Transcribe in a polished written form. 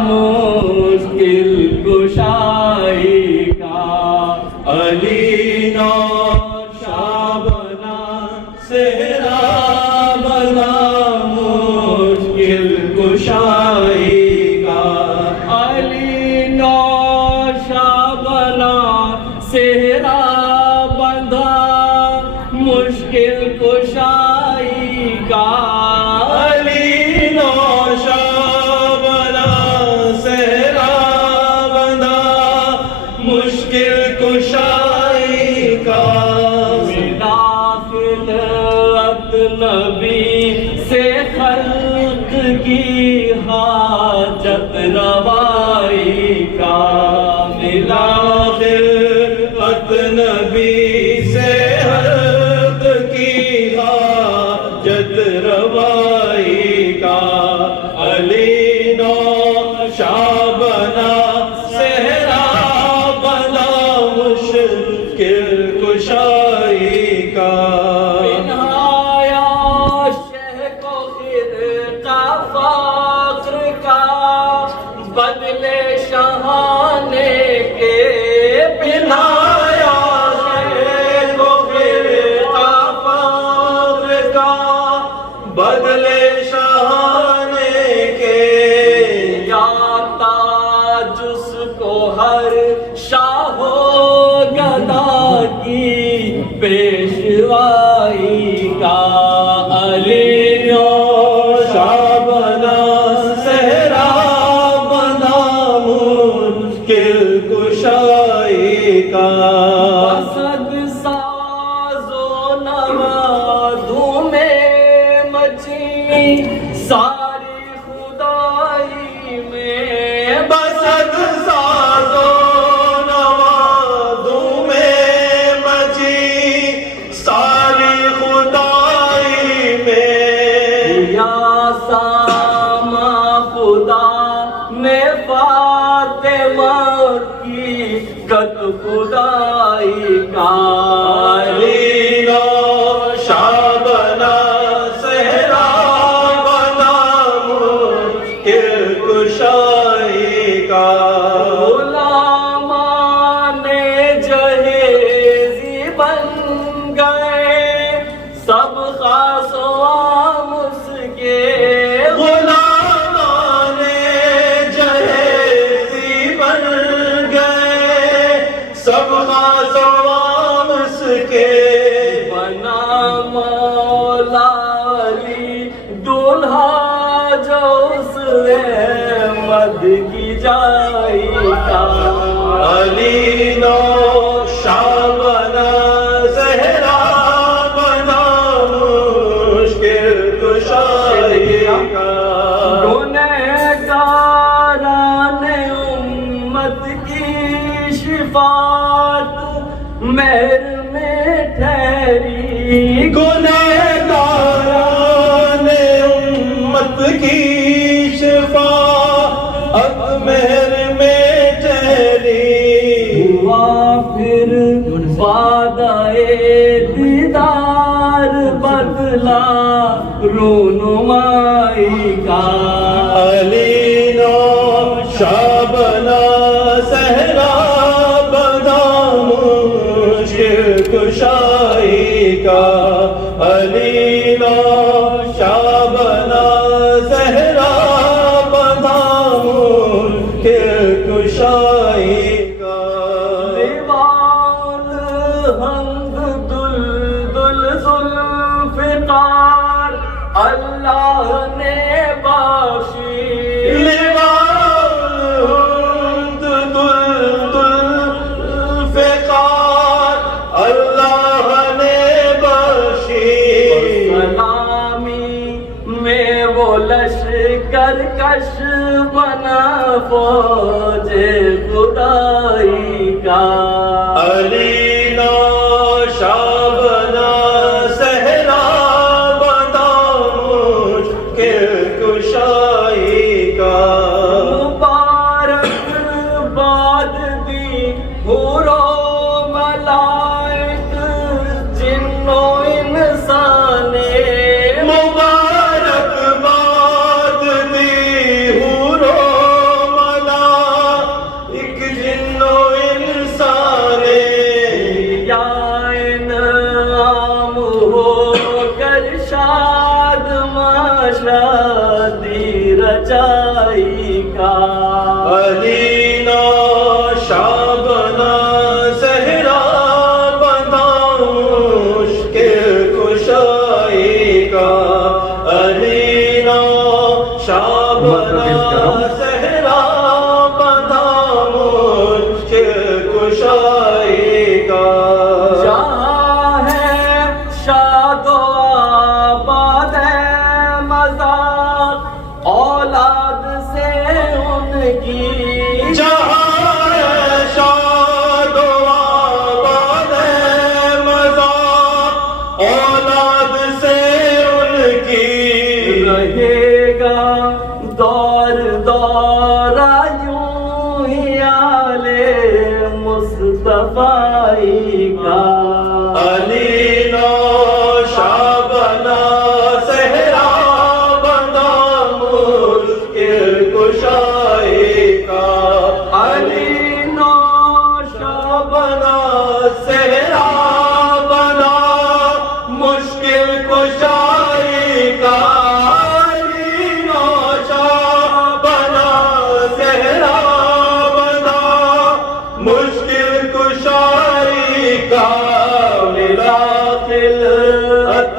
مشکل کشائی کا علی نو شابنا صحرا بنا مشکل کشائی کا علی نو شابنا صحرا بندھا مشکل کشائی کا علی نوشا بنا صحرا بندھا مشکل کشائی کا ملا خلعت نبی سے خلق کی حاجت روائی کا ملا خلعت نبی سے خلق کی حاجت روائی کا علی نوشا بنا صحرا بنا مشکل کشائی کا پہنایا شہ کو خرقہ فخر کا بدلے شہانے کے پہنایا شہ کو خرقہ فخر کا بدلے شہانے کے یا تاج اس کو ہر شاہ و گدا کی پیشوائی کا علی نوشا بنا صحرا بنا مشکل کشائی کا اسد ساز و نوازوں میں مچی ساری خدائی میں بسد ساز و نوازوں میں مچی ساری خدائی میں یا ساما خدا نے فاطمہ کی قد خدائی کا علی نوشا بنا صحرا بنا مشکل کشائی کا غلامان جہیزی بن گئے سب خاص و عام اس کے غلامان جہیزی بن گئے سب خاص و عام اس کے بنا مولا علی دولہا جو اس احمد کی جائی کا علی نوشا بنا صحرا بنا مشکل کشائی کا گنہگاران امت کی شفاعت مہر میں ٹھہری گنہگاران امت کی شفاعت مہر میں ٹھہری ہوا پھر وعدہ دیدار بدلا رونمائی کا علی نوشا بنا صحرا بنا مشکل کشائی کا علی نوشا بنا صحرا بنا مشکل کشائی کا دیوال ہنگ دل ذوالفقار اللہ نے بخشی لشکر کش بنا فوج خدائی کا علی نوشا بنا صحرا بنا مشکل کشائی کا مبارک باد دی حور و ملائک جن و انسان مبارک باد دی حور و شادی رچائی کا علی نا شابنا زہرا بنا مشکل کشائی کا علی نا شابنا زہرا بنا مشکل کشائی کا جہاں ہے شاد و آباد ہے مزار اولاد سے ان کی جہاں ہے شاد و آباد ہے مزار اولاد سے ان کی رہے گا دور دور یوں ہی آل مصطفیٰ کا علی نا شابنا زہرا بنا مشکل کشائی کا علی نو بنا زہرا بنا مشکل کشائی کا علی نا شابنا زہرا بنا مشکل کشائی کا ملا خلعت